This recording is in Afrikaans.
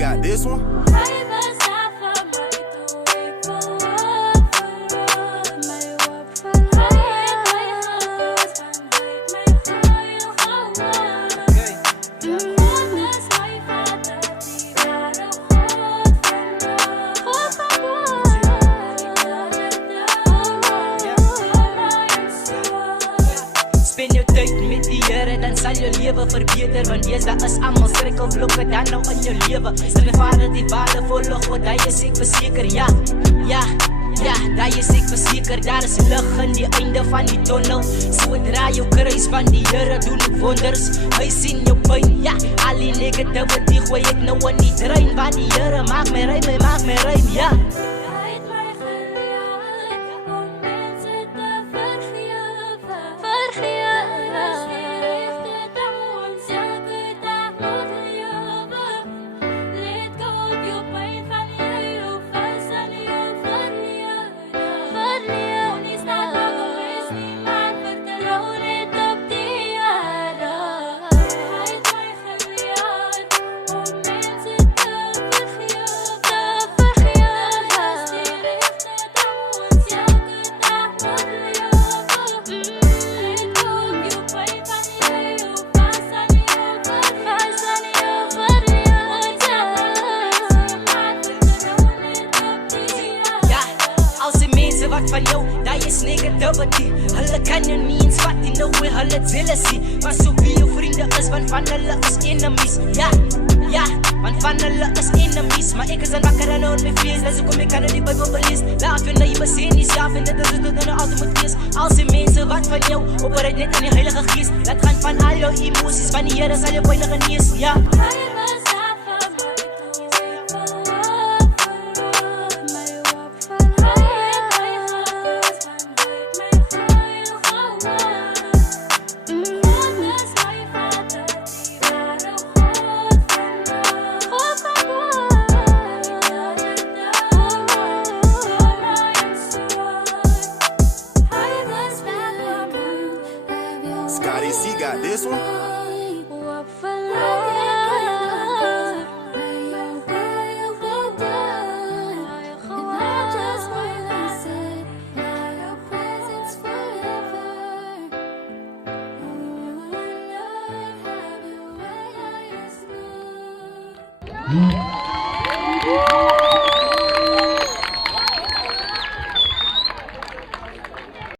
got this one. Spend jou tyd met die Here, dan sal jou lewe verbeter. Want wees daar is allemaal struikelblokke dan nou in jou lewe. Sal my vader die waarde volg, want hy is ek verseker. Ja, daar is ek verseker. Daar is lig in die einde van die tunnel. Sodra jou kruis van die Here doen ek wonders. Hy sien jou pyn, ja. Al die negativity gooi ek nou in die drein. Want die Here maak my ruim, ja. Wat van jou, daar is negativity. Hulle kan jou nie eens vat nie, nou weer hulle jealousy. Maar so wie jou vriende is, want van hulle is enemies. Ja, want van hulle is enemies. Maar ek is aan wakker en oor my vlees. Dus ek kom ek kan in die Bijbel belees. Laat vir nou jy beseen nie self en dit is dit nou altyd moet wees. Als die mense wat van jou, opereer net in die Heilige Geest. Laat gaan van al jou emoties, van die Here sal jou pyn genees, ja. Scotty C got this one. Woo!